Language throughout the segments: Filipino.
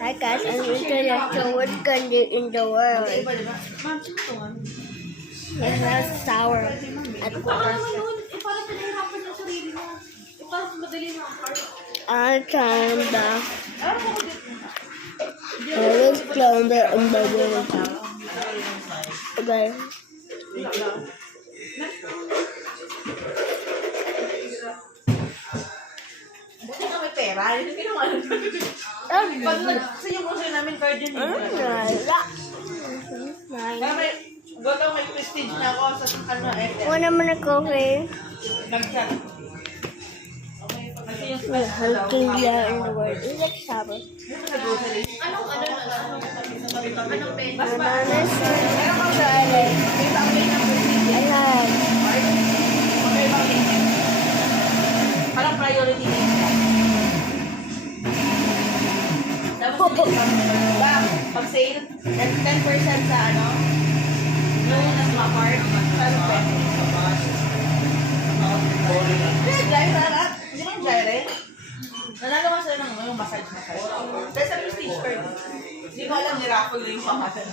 Hi guys, I'm introducing what candy in the world. It has sour at I found the let's clone the umbrella. Okay. Buti nga may pera. Hindi ka naman. Pag sa yung grocery namin, card yun. Kaya may, gotong may prestige na ako sa ano, One naman na coffee. nag-chat. Kasi yung Well, hunting here in the world is like sour. sa grocery. Anong pera? Bananas Meron ka chocolate. May chocolate na prestige. I have. Okay, bakit? Parang priority na yun. Tapos pag sale, 10% sa ano, loan na mga card, ano pa? Hindi, gyre na lahat. Hindi mo yung gyre? Nanalo ka sila ng yung massage. Dahil sa prestige card. Hindi ko alam, niraffle na yung pangalan.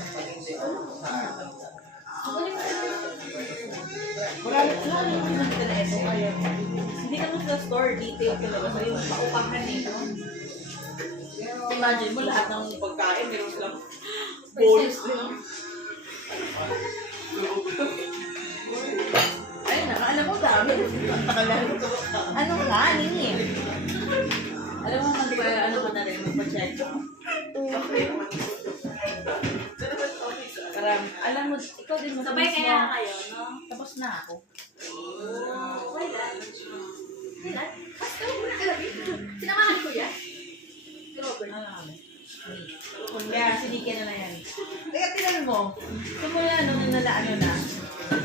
Wala yung pinagdala na ito. Hindi ka sa store, detail talaga. So yung paupahan eh. Imagine mo lahat ng pagkain, meron silang bowls din. Ayun na, alam mo dami. Ano nga, nini? Alam mo, ano ka na rin, magpa-check. Karami. Alam mo, ikaw din mo. Sabay kaya kayo, no? Tapos na ako. Wala. Basta mo na kalagay. Sinamahan ko yan. Robert. Kaya sinikin na yan. Kaya tinan mo, simula nung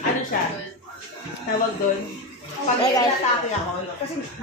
ano siya, tawag doon, pag ilatake ako, kasi